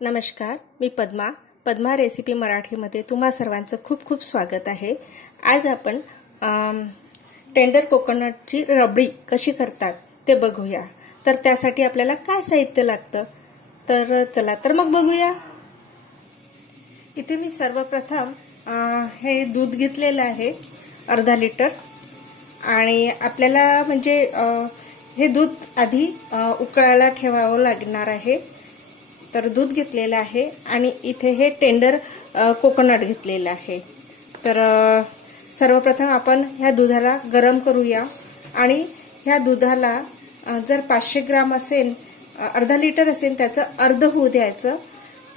नमस्कार, मी पद्मा रेसिपी मराठीमध्ये तुम्हा सर्वांचं खूप खूप स्वागत आहे। आज आपण टेंडर कोकोनटची रबडी कशी करतात ते बघूया। तर त्यासाठी आपल्याला काय साहित्य लागतं तर चला तर मग बघूया। इथे मी सर्वप्रथम हे दूध घेतलेलं आहे अर्धा लिटर आणि आपल्याला म्हणजे हे दूध आधी उकळायला ठेवावं लागणार आहे। तर दूध घेतलेलं आहे आणि इथे हे टेंडर कोकोनट घेतलेलं आहे। तर सर्वप्रथम आपण ह्या दुधाला गरम करूया आणि ह्या दुधाला जर 500 ग्राम असेल अर्धा लिटर असेल त्याचं अर्ध होऊ द्यायचं,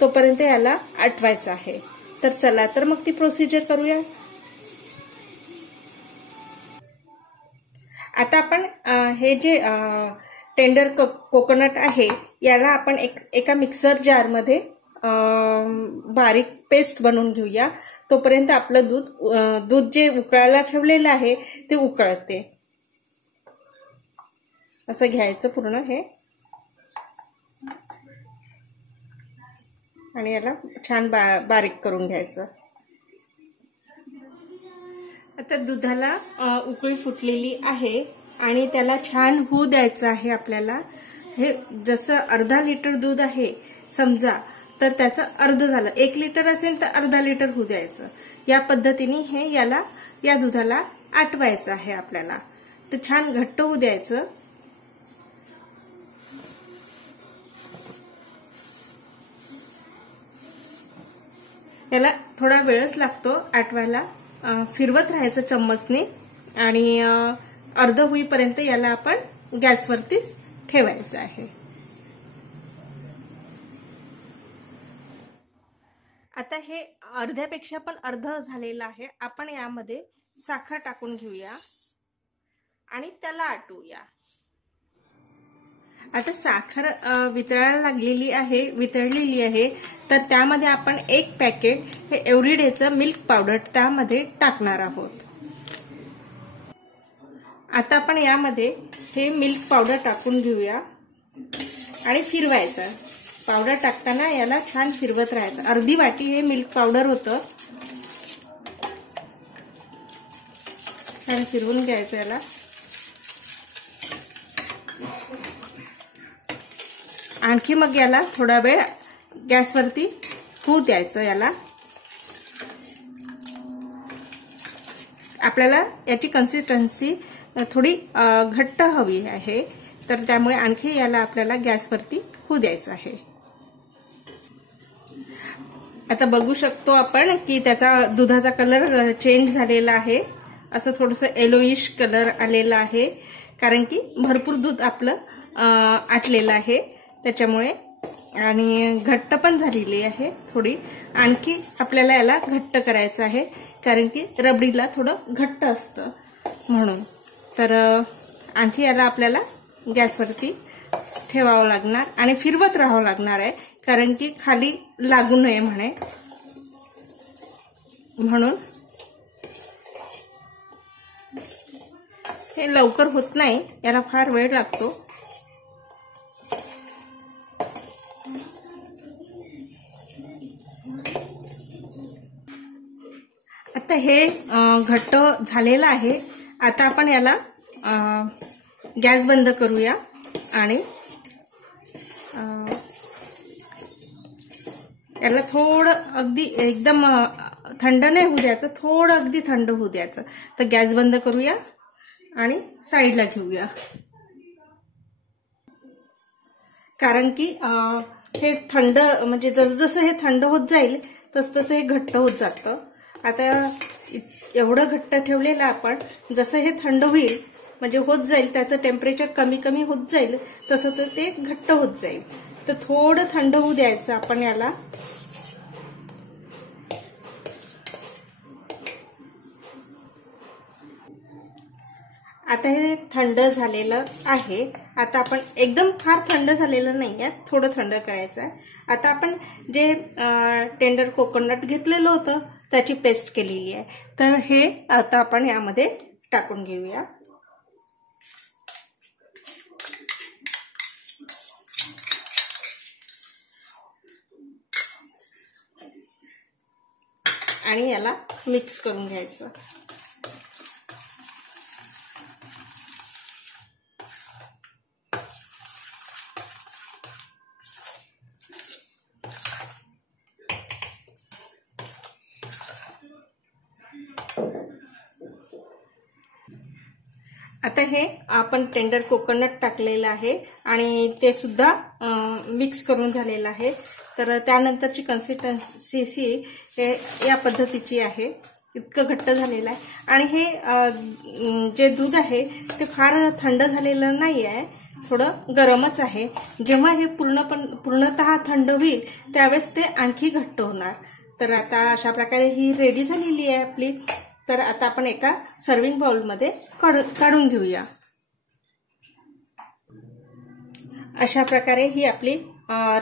तोपर्यंत याला आटवायचं आहे। तर चला तर मग ती प्रोसिजर करूया। आता आपण हे जे टेंडर कोकोनट आहे याला आपण एका मिक्सर जार मध्ये बारीक पेस्ट बनवून घेऊया। तोपर्यंत आपलं दूध जे उकळायला ठेवलेलं आहे ते उकळते। असं घ्यायचं पूर्ण हे आणि याला छान बारीक करून घ्यायचं। आता दुधाला उकळी फुटलेली आहे आणि त्याला छान होऊ द्यायचं आहे आपल्याला। हे जसं अर्धा लिटर दूध आहे समजा, तर त्याचं अर्ध झालं। 1 लिटर असेल तर अर्धा लिटर होऊ द्यायचं। या पद्धतीने या दुधाला आटवायचं आहे आपल्याला। तर छान घट्ट होऊ द्यायचं। याला थोडा वेळच लागतो आटवायला। फिरवत राहायचं चम्मचने आणि अर्ध होईपर्यंत याला आपण गॅसवरतीच ठेवायचं आहे। आता हे अर्ध्यापेक्षा पण अर्ध झालेलं आहे। आपण यामध्ये साखर टाकून घेऊया आणि त्याला आटवूया। आता साखर वितळलेली आहे। तर त्यामध्ये आपण 1 पॅकेट हे एव्हरीडेचं मिल्क पावडर त्यामध्ये टाकणार आहोत। आता आपण यामध्ये हे मिल्क पावडर टाकून घेऊया आणि फिरवायचं। पावडर टाकताना याला छान फिरवत राहायचं। अर्धी वाटी हे मिल्क पावडर होतं, छान फिरवून घ्यायचं याला। आणखी मग याला थोडा वेळ गॅसवरती होऊ द्यायचं। याला आपल्याला याची कन्सिस्टन्सी थोडी घट्ट हवी आहे, तर त्यामुळे आणखी याला आपल्याला गॅसवरती होऊ द्यायचं आहे। आता बघू शकतो आपण की त्याचा दुधाचा कलर चेंज झालेला आहे। असं थोडंसं येलोइश कलर आलेला आहे, कारण की भरपूर दूध आपलं आटलेलं आहे त्याच्यामुळे। आणि घट्ट पण झालेली आहे थोडी। आणखी आपल्याला याला घट्ट करायचं आहे, कारण की रबडीला थोडं घट्ट असतं म्हणून। तर आणखी याला आपल्याला गॅसवरती ठेवावं लागणार आणि फिरवत राहावं लागणार आहे, कारण की खाली लागू नये म्हणून। हे लवकर होत नाही, याला फार वेळ लागतो। आता हे घट्ट झालेलं आहे। आता आपण याला गॅस बंद करूया आणि याला थोडं अगदी एकदम थंड नाही होऊ द्यायचं, थोडं अगदी थंड होऊ द्यायचं। तर गॅस बंद करूया आणि साईडला घेऊया, कारण की हे थंड म्हणजे जसं हे थंड होत जाईल तसं हे घट्ट होत जातं। आता एवढं घट्ट ठेवलेलं आपण, जसं हे थंड होईल म्हणजे होत जाईल, त्याचं टेम्परेचर कमी होत जाईल तसं तर ते घट्ट होत जाईल। तर थोडं थंड होऊ द्यायचं आपण याला। आता हे थंड झालेलं आहे। आता आपण एकदम फार थंड झालेलं नाहीये, थोडं थंड करायचं आहे। आता आपण जे टेंडर कोकोनट घेतलेलं होतं त्याची पेस्ट केलेली आहे, तर हे आता आपण यामध्ये टाकून घेऊया। आणि याला मिक्स करून घ्यायचं. आता हे आपण टेंडर कोकोनट टाकलेलं आहे आणि ते सुद्धा मिक्स करून झालेलं आहे. तर त्यानंतरची कन्सिस्टन्सी या पद्धतीची आहे. इतकं घट्ट झालेलं आहे आणि हे जे दूध आहे ते फार थंड झालेलं नाही आहे, थोडं गरमच आहे. जेव्हा हे पूर्णतः थंड होईल त्यावेळेस ते आणखी घट्ट होणार. तर आता अशा प्रकारे ही रेडी झालेली आहे आपली. तर आता आपण एका सर्विंग बाउलमध्ये काढून घेऊया. अशा प्रकारे ही आपली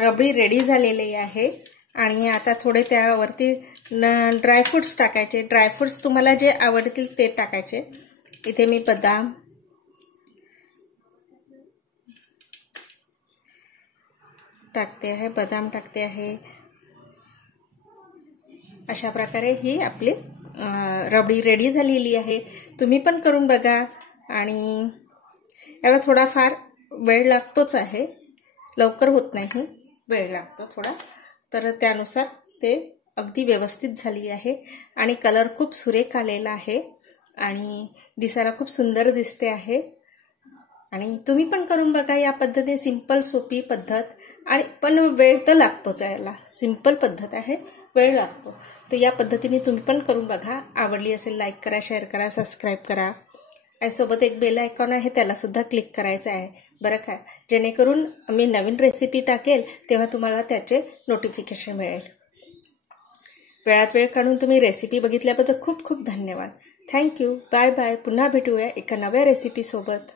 रबडी रेडी झालेली आहे. आणि आता थोडे त्यावरती ड्रायफ्रुट्स टाकायचे. ड्रायफ्रुट्स तुम्हाला जे आवडतील ते टाकायचे. इथे मी बदाम, टाकते आहे. अशा प्रकारे ही आपली रबडी रेडी झालेली आहे. तुम्ही पण करून बघा. आणि याला थोडाफार वेळ लागतोच आहे, लवकर होत नाही, वेळ लागतो थोडा. तर त्यानुसार ते अगदी व्यवस्थित झाली आहे आणि कलर खूप सुरेख आलेला आहे आणि दिसायला खूप सुंदर दिसते आहे. आणि तुम्ही पण करून बघा या पद्धतीने. सिंपल सोपी पद्धत आणि पण वेळ तर लागतोच. याला सिंपल पद्धत आहे, वेळ लागतो. तर या पद्धतीने तुम्ही पण करून बघा. आवडली असेल लाईक करा, शेअर करा, सबस्क्राईब करा. आणि सोबत एक बेल आयकॉन आहे त्याला सुद्धा क्लिक करायचं आहे बरं का, जेणेकरून मी नवीन रेसिपी टाकेल तेव्हा तुम्हाला त्याचे नोटिफिकेशन मिळेल. वेळात वेळ काढून तुम्ही रेसिपी बघितल्याबद्दल खूप खूप धन्यवाद. थँक्यू. Bye bye. पुन्हा भेटूया एका नव्या रेसिपी सोबत.